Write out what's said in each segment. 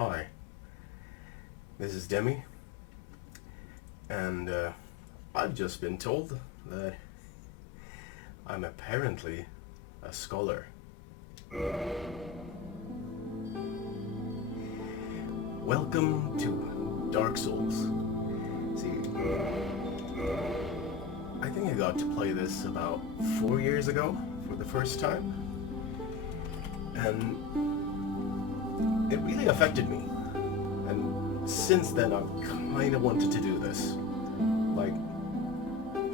Hi, this is Demi, and I've just been told that I'm apparently a scholar. Welcome to Dark Souls. See, I think I got to play this about 4 years ago for the first time, and it really affected me. And since then, I've kind of wanted to do this, like,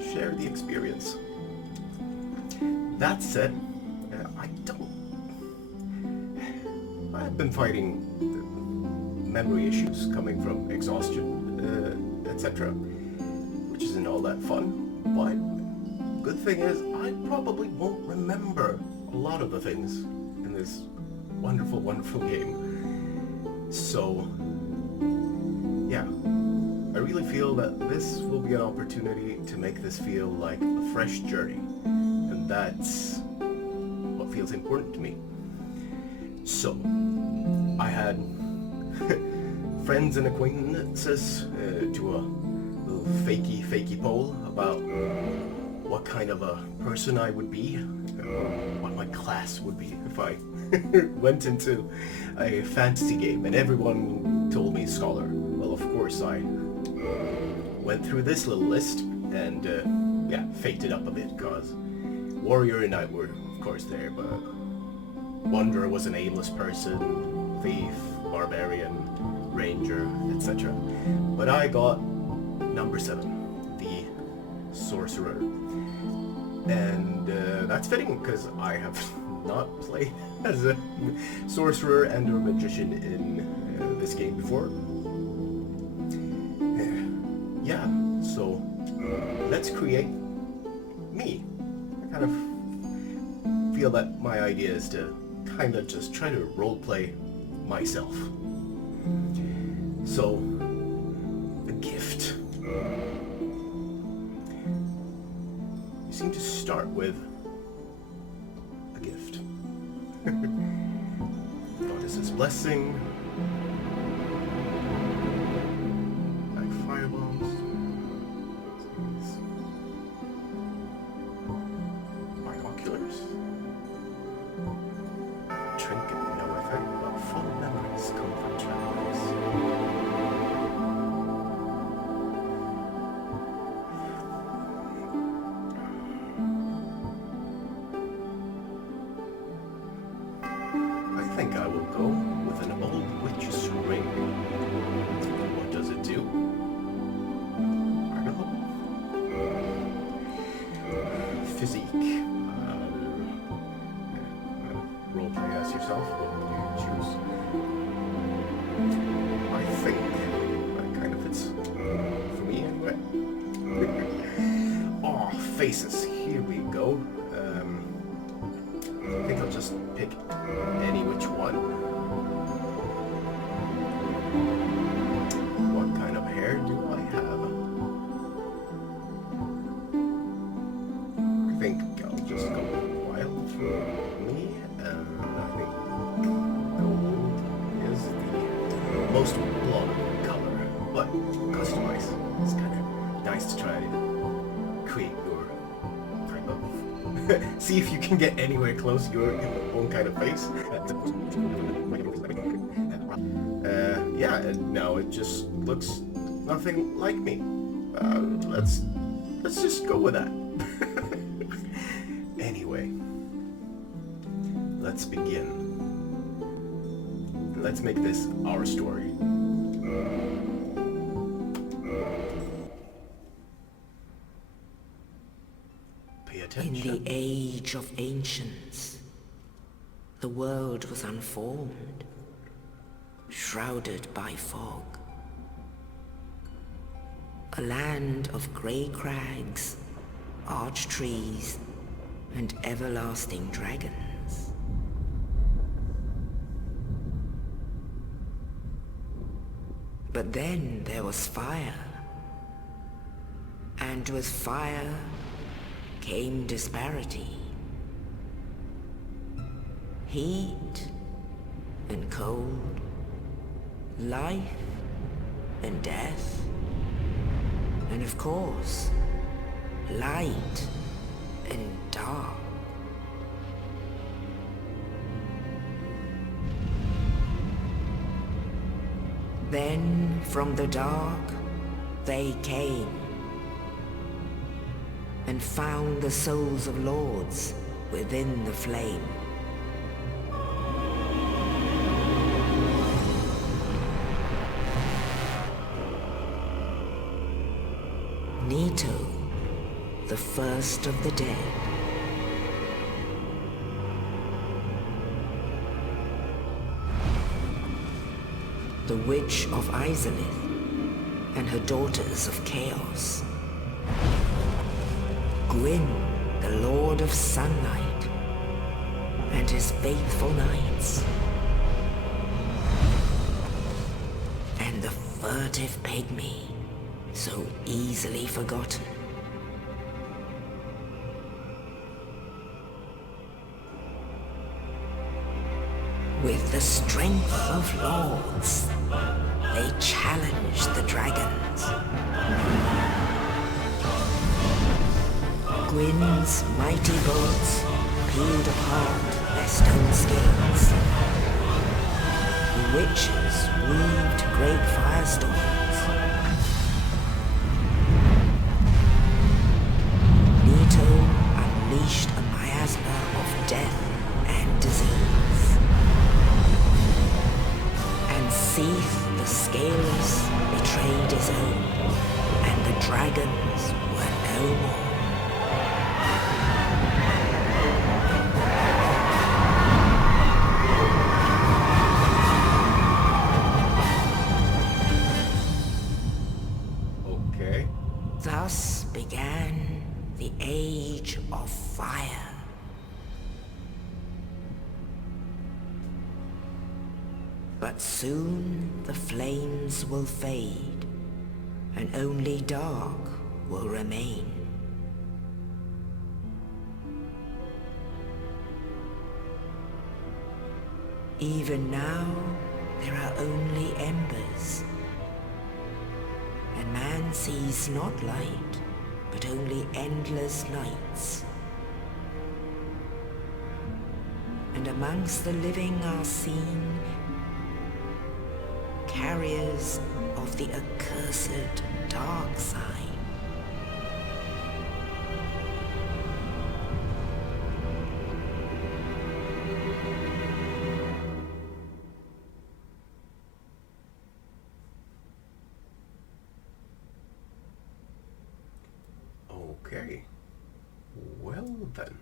share the experience. That said, I've been fighting memory issues coming from exhaustion, etc., which isn't all that fun. But good thing is, I probably won't remember a lot of the things in this wonderful, wonderful game. So, yeah, I really feel that this will be an opportunity to make this feel like a fresh journey, and that's what feels important to me. So, I had friends and acquaintances do a little fakey poll about what kind of a person I would be, what my class would be if I went into a fantasy game, and everyone told me scholar. Well, of course, I went through this little list and faked it up a bit, cause warrior and knight were of course there, but wanderer was an aimless person, thief, barbarian, ranger, etc. But I got number 7, the sorcerer, and that's fitting because I have not played as a sorcerer and a magician in this game before. Yeah, so let's create me. I kind of feel that my idea is to kind of just try to roleplay myself. So, the gift. You seem to start with a gift. Goddess's blessing. Like fireballs. Binoculars. Trinket, no effect, but full memories come from travelers. I think I will go with an old witch's ring. What does it do? I don't know. Physique. Roleplay as yourself. What would you choose? I think that kind of fits for me anyway. Oh, faces. Here we go. I think I'll just pick any which one. What kind of hair do I have? I think I'll just go wild for me, and I think gold is the most blonde color, but customized. It's kind of nice to try to create your type of see if you can get anywhere close to your own kind of face. Yeah, and now it just looks nothing like me. Let's just go with that. Anyway, let's begin. Let's make this our story. Pay attention. In the age of ancients, the world was unformed, shrouded by fog. A land of grey crags, arch trees, and everlasting dragons. But then there was fire, and with fire came disparity. Heat and cold, life and death, and of course, light and dark. Then from the dark they came and found the souls of lords within the flame. Nito, the first of the dead. The Witch of Izalith and her daughters of Chaos. Gwyn, the Lord of Sunlight, and his faithful knights. And the furtive pygmy, so easily forgotten. With the strength of lords, they challenged the dragons. Gwyn's mighty bolts peeled apart their stone scales. The witches weaved great firestorms. Nito unleashed a miasma of death and disease. And Seath the Scaleless betrayed his own, and the dragons were no more. Okay. Thus began the Age of Fire. But soon the flames will fade, and only dark will remain. Even now, there are only embers, and man sees not light, but only endless nights. And amongst the living are seen carriers of the accursed dark side. Okay. Well then.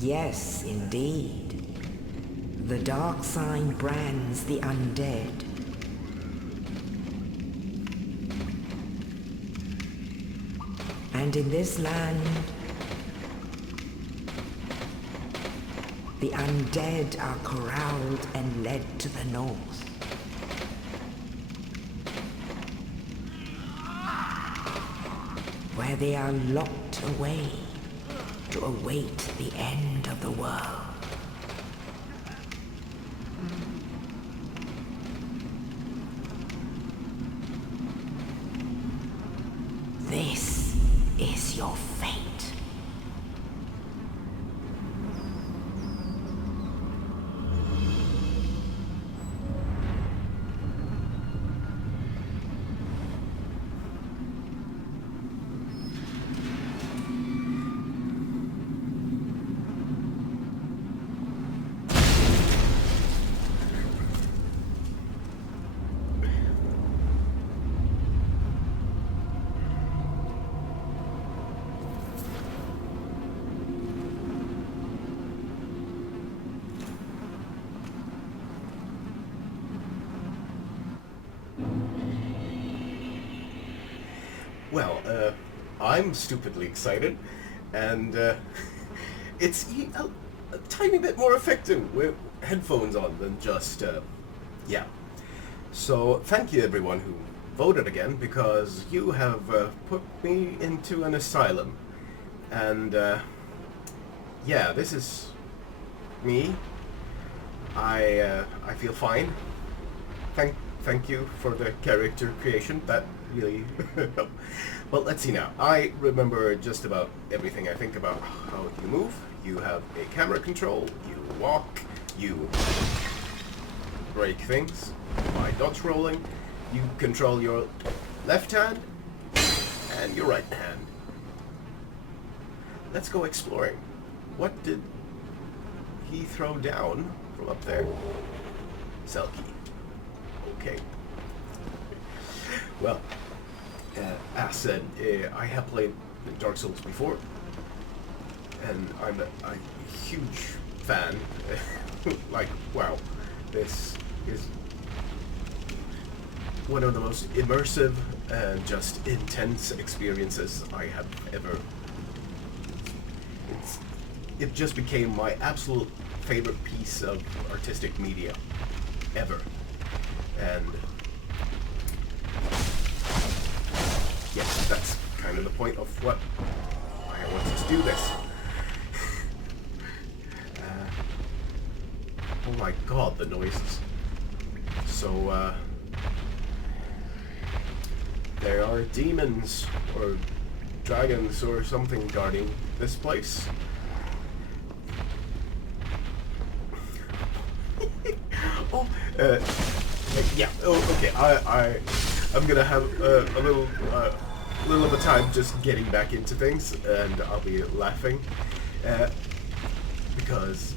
Yes, indeed. The dark sign brands the undead. And in this land, the undead are corralled and led to the north. Where they are locked away to await the end of the world. This is your fate. Well, I'm stupidly excited, and it's a tiny bit more effective with headphones on than just, yeah. So, thank you everyone who voted again, because you have put me into an asylum. And yeah, this is me. I feel fine. Thank you for the character creation. That really helped. Well, let's see now. I remember just about everything. I think about how you move. You have a camera control. You walk. You break things by dodge rolling. You control your left hand and your right hand. Let's go exploring. What did he throw down from up there? Cell key. Okay. Well, as said, I have played Dark Souls before, and I'm a huge fan. Like, wow, this is one of the most immersive and just intense experiences I have ever. It just became my absolute favorite piece of artistic media ever. And yes, that's kind of the point of what I wanted to do this. Oh my god, the noises. So, there are demons or dragons or something guarding this place. Oh, yeah. Oh, okay. I'm gonna have a little of a time just getting back into things, and I'll be laughing because,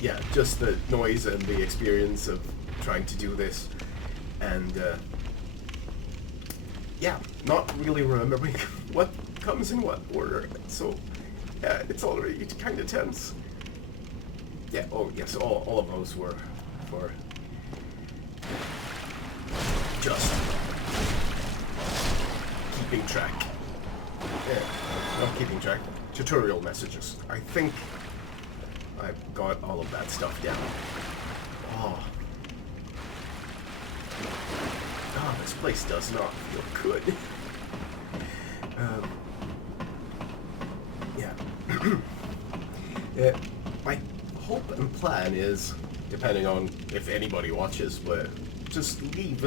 yeah, just the noise and the experience of trying to do this, and yeah, not really remembering what comes in what order. So, yeah, it's already kind of tense. Yeah. Oh, yes. All of those were for just keeping track. Yeah, not keeping track. Tutorial messages. I think I've got all of that stuff down. Oh. Oh, this place does not feel good. Yeah. My hope and plan is, depending on if anybody watches, but just leave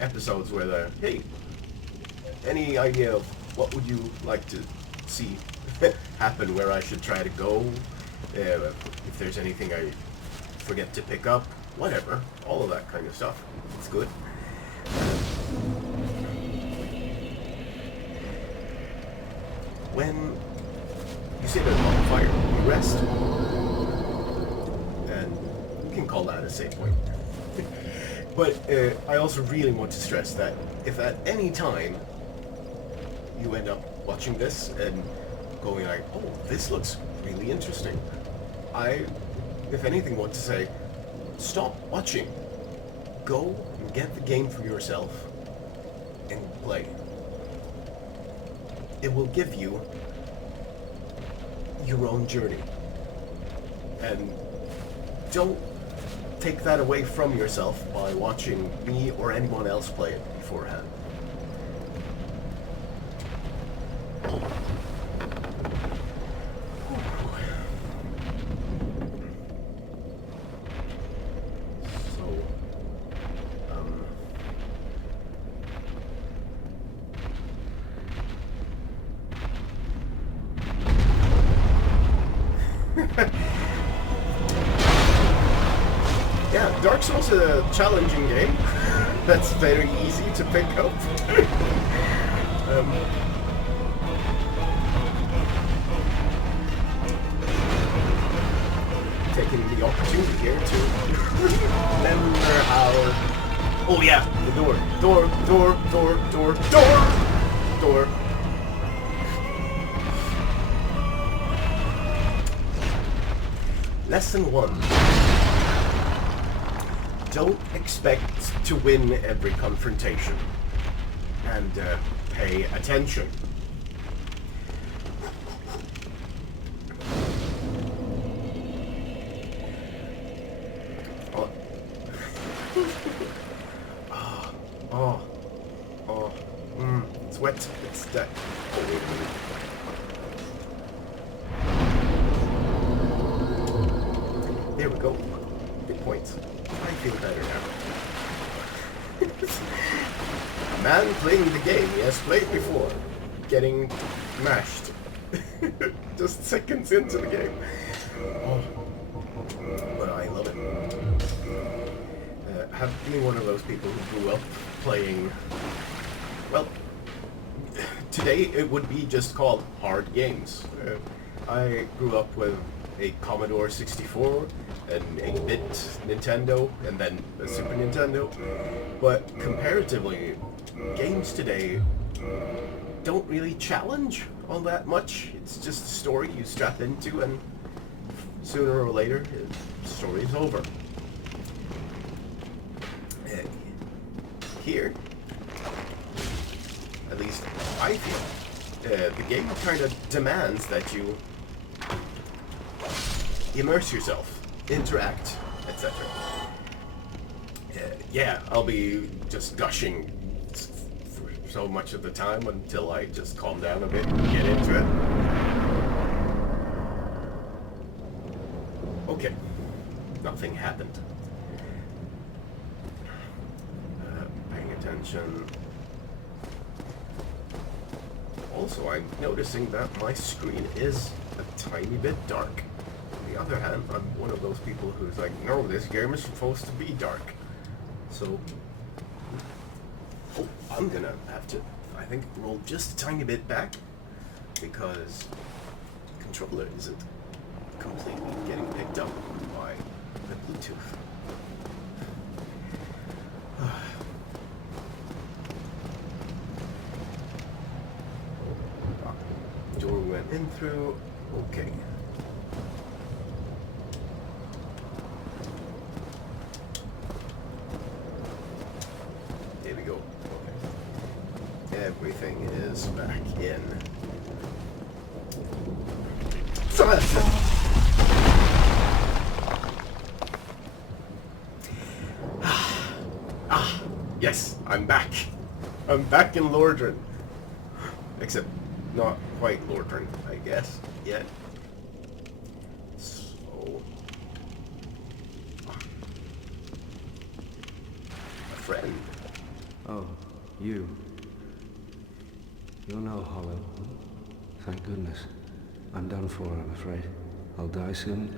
episodes where they're, hey, any idea of what would you like to see happen, where I should try to go, if there's anything I forget to pick up, whatever, all of that kind of stuff. It's good. When you see there's on fire, you rest, and you can call that a save point. But I also really want to stress that if at any time you end up watching this and going like, oh, this looks really interesting, I, if anything, want to say, stop watching. Go and get the game for yourself and play. It will give you your own journey. And don't take that away from yourself by watching me or anyone else play it beforehand. Yeah, Dark Souls is a challenging game. That's very easy to pick up. Taking the opportunity here to remember how... Oh yeah, the door. Door. Lesson 1. Don't expect to win every confrontation, and pay attention. It's wet. It's that. man playing the game he has played before, getting mashed just seconds into the game. Oh, but I love it. Have been one of those people who grew up playing, well, today it would be just called hard games. I grew up with a Commodore 64, an 8-bit Nintendo, and then a Super Nintendo. But comparatively, games today don't really challenge all that much. It's just a story you strap into, and sooner or later, the story is over. Here, at least I feel, the game kind of demands that you immerse yourself, interact, etc. Yeah, I'll be just gushing for so much of the time until I just calm down a bit and get into it. Okay, nothing happened. Paying attention. Also, I'm noticing that my screen is a tiny bit dark. On the other hand, I'm one of those people who's like, no, this game is supposed to be dark. So, I'm gonna have to, I think, roll just a tiny bit back, because the controller isn't completely getting picked up by the Bluetooth. Door went in through, okay. There we go. Okay. Everything is back in. Yes, I'm back. I'm back in Lordran. Except not quite Lordran, I guess, yet. So... a friend. Oh, you. You're no hollow. Thank goodness. I'm done for, I'm afraid. I'll die soon,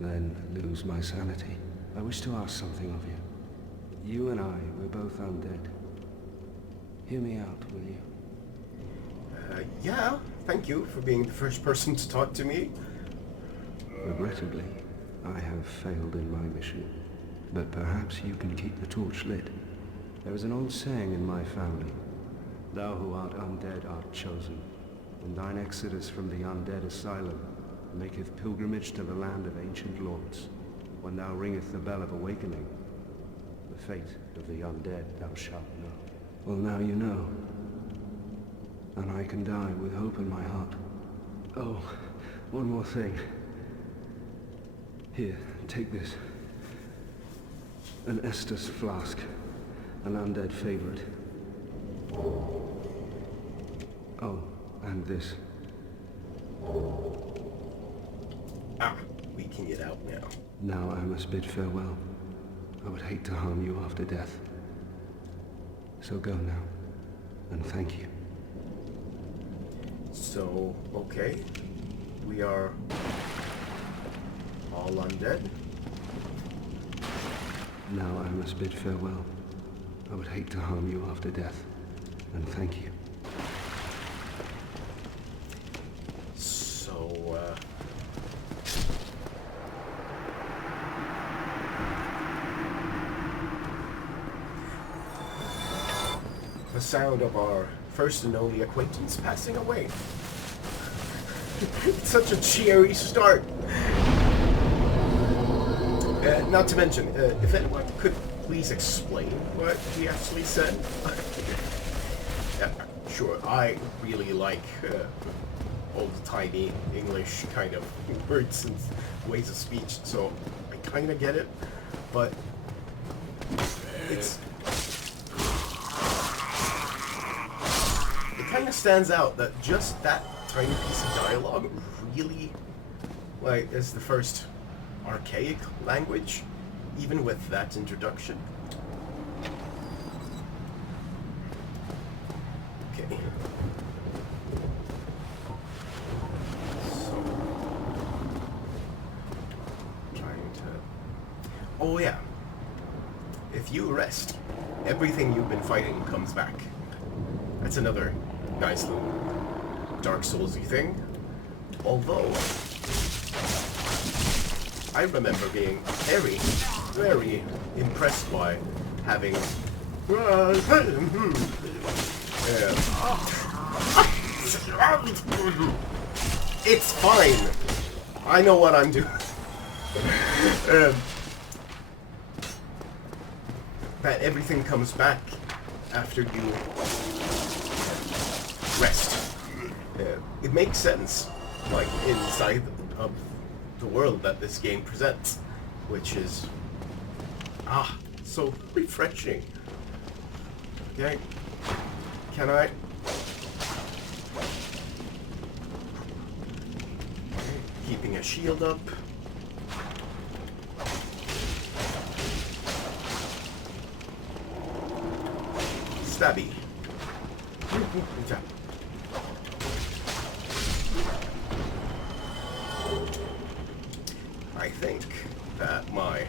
then lose my sanity. I wish to ask something of you. You and I, we're both undead. Hear me out, will you? Yeah, thank you for being the first person to talk to me. Regrettably, I have failed in my mission. But perhaps you can keep the torch lit. There is an old saying in my family. Thou who art undead art chosen, and thine exodus from the undead asylum maketh pilgrimage to the land of ancient lords. When thou ringeth the bell of awakening, the fate of the undead thou shalt know. Well, now you know. And I can die with hope in my heart. Oh, one more thing. Here, take this. An Estus flask. An undead favorite. Oh, and this. Ah, we can get out now. Now I must bid farewell. I would hate to harm you after death. So go now, and thank you. So, okay. We are all undead. Now I must bid farewell. I would hate to harm you after death, and thank you. So, the sound of our first and only acquaintance passing away. It's such a cheery start. Not to mention, if anyone could please explain what he actually said. Sure, I really like old-timey English kind of words and ways of speech, so I kind of get it, but it kind of stands out that just that tiny piece of dialogue really, like, is the first archaic language, even with that introduction. Oh yeah. If you rest, everything you've been fighting comes back. That's another nice little Dark Souls-y thing. Although, I remember being very, very impressed by having... It's fine. I know what I'm doing. That everything comes back after you rest. It makes sense, like, inside of the world that this game presents, which is so refreshing. Okay, can I? Okay, keeping a shield up. Stabby. I think that my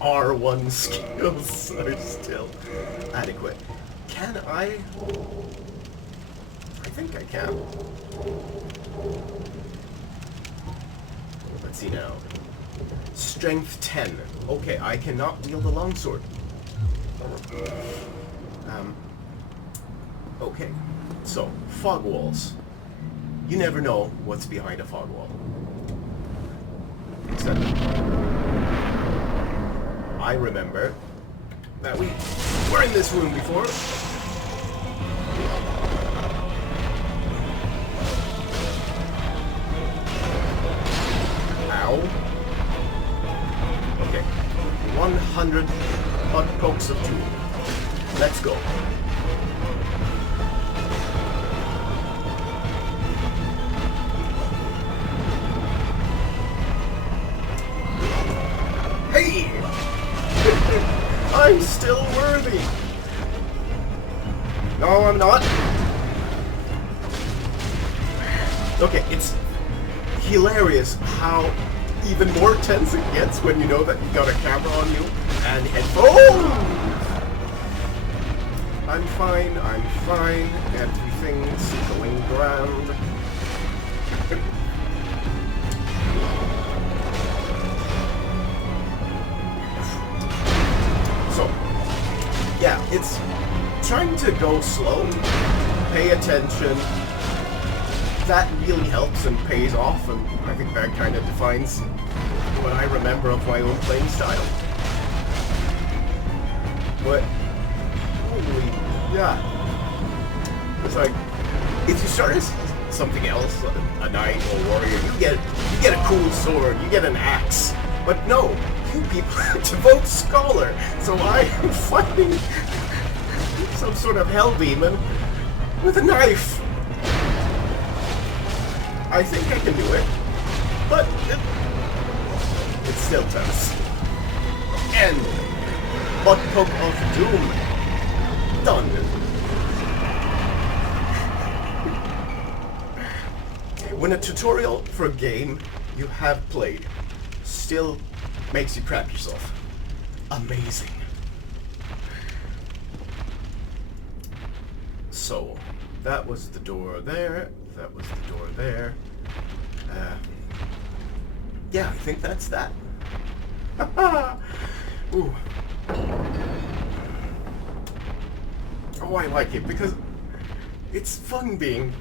R1 skills are still adequate. Can I? I think I can. Let's see now. Strength 10. Okay, I cannot wield a longsword. Okay, so fog walls. You never know what's behind a fog wall. Except I remember that we were in this room before. Ow. Okay, 100 butt pokes of doom. Let's go. Hey! I'm still worthy! No, I'm not. Okay, it's hilarious how even more tense it gets when you know that you got a camera on you and headphones! I'm fine, everything's going grand. So, yeah, it's trying to go slow, pay attention. That really helps and pays off, and I think that kind of defines what I remember of my own playing style. But yeah, it's like if you start as something else, a knight or warrior, you get a cool sword, you get an axe. But no, you people devote scholar, so I am fighting some sort of hell demon with a knife. I think I can do it, but it's still tense. And butt poke of doom. Done. When a tutorial for a game you have played still makes you crap yourself. Amazing. So, that was the door there, that was the door there. Yeah, I think that's that. Ooh. Oh, I like it because it's fun being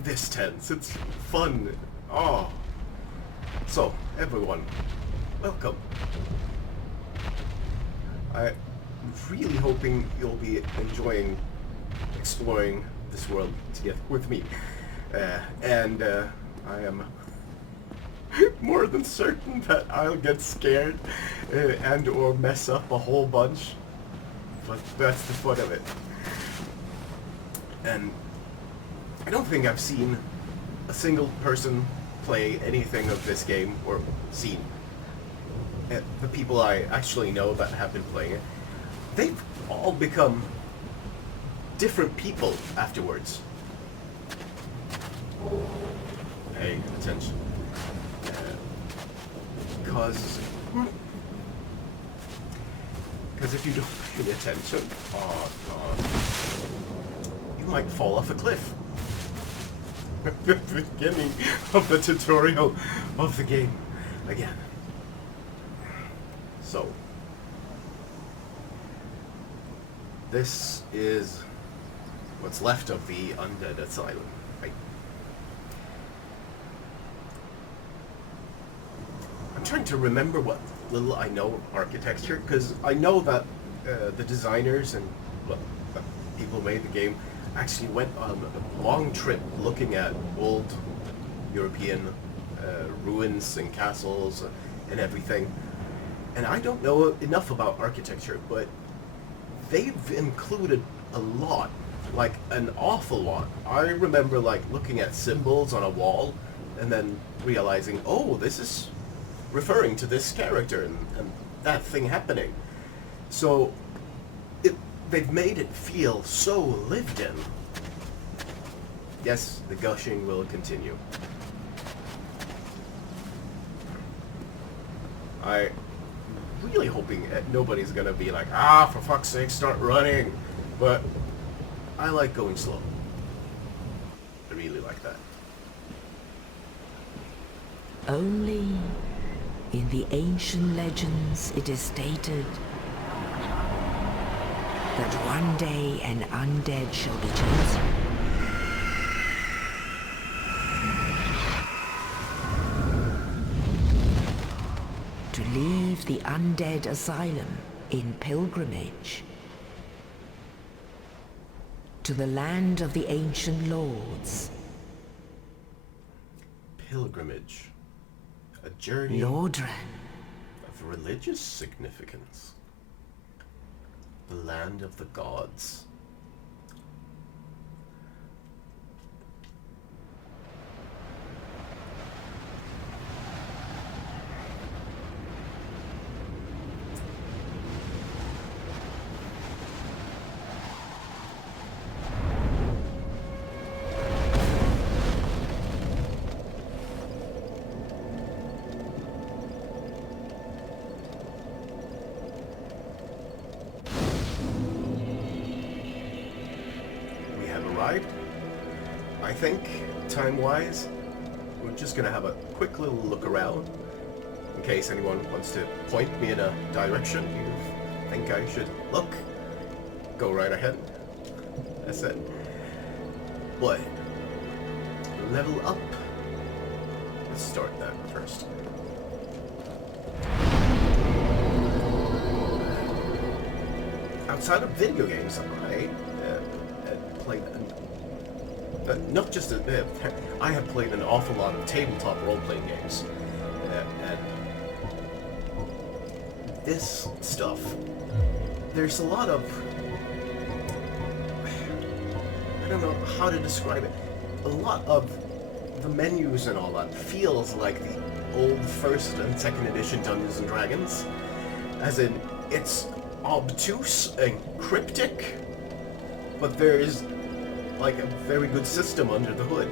this tense. It's fun. Oh. So, everyone, welcome. I'm really hoping you'll be enjoying exploring this world together with me. And I am more than certain that I'll get scared and or mess up a whole bunch. But that's the fun of it. And I don't think I've seen a single person play anything of this game, or seen. The people I actually know that have been playing it, they've all become different people afterwards. Pay attention. because if you don't pay attention, oh god, you might fall off a cliff. The beginning of the tutorial of the game again. So this is what's left of the undead asylum, right? I'm trying to remember what little I know of architecture, because I know that the designers and the people who made the game actually went on a long trip looking at old European ruins and castles and everything. And I don't know enough about architecture, but they've included a lot, like an awful lot. I remember like looking at symbols on a wall and then realizing, oh, this is referring to this character and that thing happening. So they've made it feel so lived in. Yes, the gushing will continue. I'm really hoping that nobody's gonna be like, for fuck's sake, start running. But I like going slow. I really like that. Only in the ancient legends it is stated that one day an undead shall be chosen. To leave the undead asylum in pilgrimage to the land of the ancient lords. Pilgrimage. A journey Lordran. of religious significance. The land of the gods. I think, time-wise, we're just gonna have a quick little look around in case anyone wants to point me in a direction you think I should look. Go right ahead. That's it. But level up. Let's start that first. Outside of video games, I played not just I have played an awful lot of tabletop role-playing games, and this stuff, there's a lot of, I don't know how to describe it, a lot of the menus and all that feels like the old first and second edition Dungeons and Dragons, as in it's obtuse and cryptic, but there is like a very good system under the hood.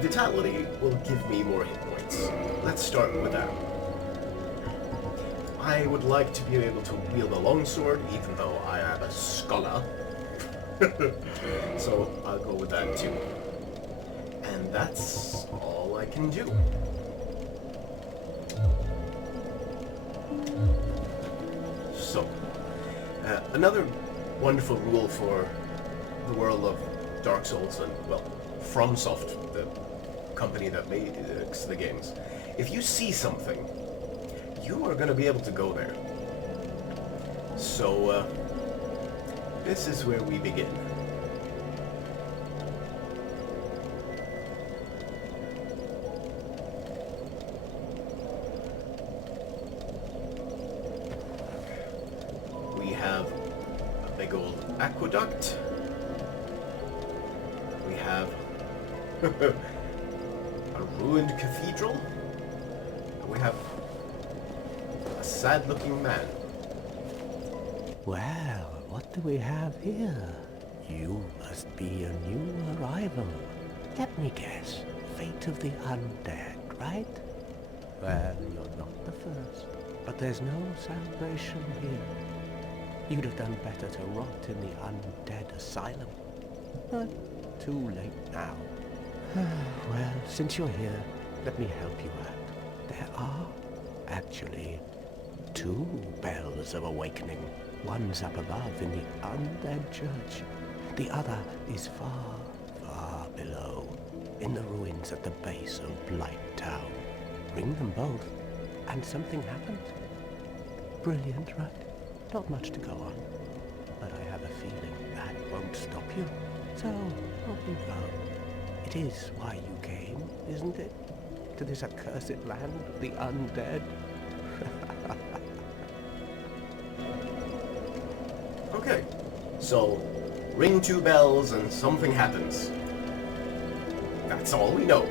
Vitality will give me more hit points. Let's start with that. I would like to be able to wield a longsword, even though I am a scholar. So I'll go with that too. And that's all I can do. So, another wonderful rule for the world of Dark Souls and, well, FromSoft, the company that makes the games. If you see something, you are going to be able to go there. So, this is where we begin. We have a big old aqueduct. We have a ruined cathedral. We have a sad-looking man. Well, what do we have here? You must be a new arrival. Let me guess. Fate of the undead, right? Well, you're not the first. But there's no salvation here. You'd have done better to rot in the undead asylum. But too late now. Well, since you're here, let me help you out. There are, actually, 2 bells of awakening. One's up above in the undead church. The other is far, far below, in the ruins at the base of Blight Town. Ring them both, and something happens. Brilliant, right? Not much to go on. But I have a feeling that won't stop you. So, off you go. It is why you came, isn't it? To this accursed land of the undead? Okay, so ring 2 bells and something happens. That's all we know.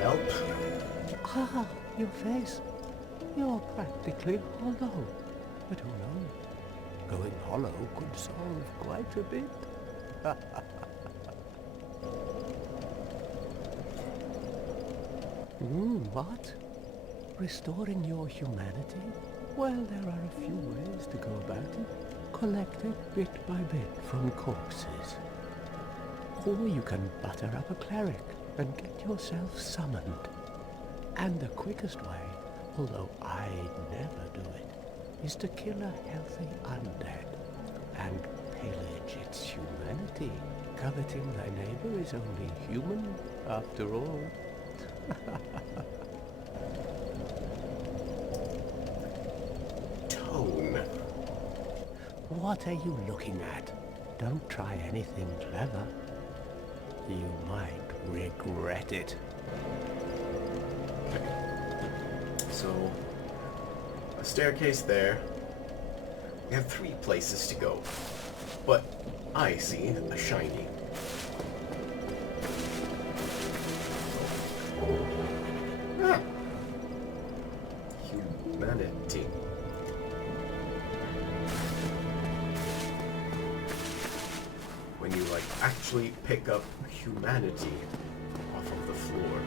Help. Ah, your face. You're practically hollow. But who knows? Going hollow could solve quite a bit. What? Restoring your humanity? Well, there are a few ways to go about it. Collected bit by bit from corpses. Or you can butter up a cleric and get yourself summoned. And the quickest way, although I'd never do it, is to kill a healthy undead and pillage its humanity. Coveting thy neighbor is only human, after all. Tone. What are you looking at? Don't try anything clever. You might regret it. So, a staircase there. We have 3 places to go. But I see a shiny. Ah. Humanity. When you actually pick up humanity off of the floor.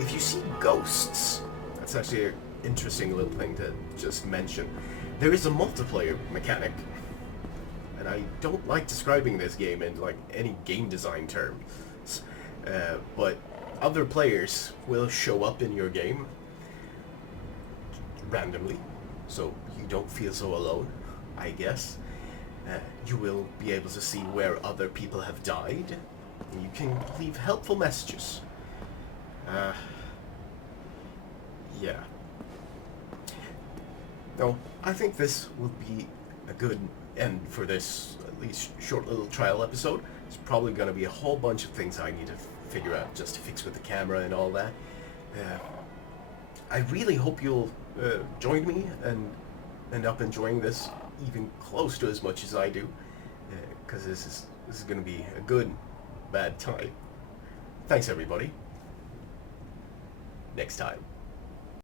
If you see ghosts, that's actually an interesting little thing to just mention. There is a multiplayer mechanic, and I don't like describing this game in any game design terms, but other players will show up in your game randomly, so you don't feel so alone, I guess. You will be able to see where other people have died. You can leave helpful messages. Yeah. No, I think this will be a good end for this, at least short little trial episode. There's probably going to be a whole bunch of things I need to figure out just to fix with the camera and all that. I really hope you'll join me and end up enjoying this even close to as much as I do, because this is going to be a good, bad time. Thanks everybody. Next time.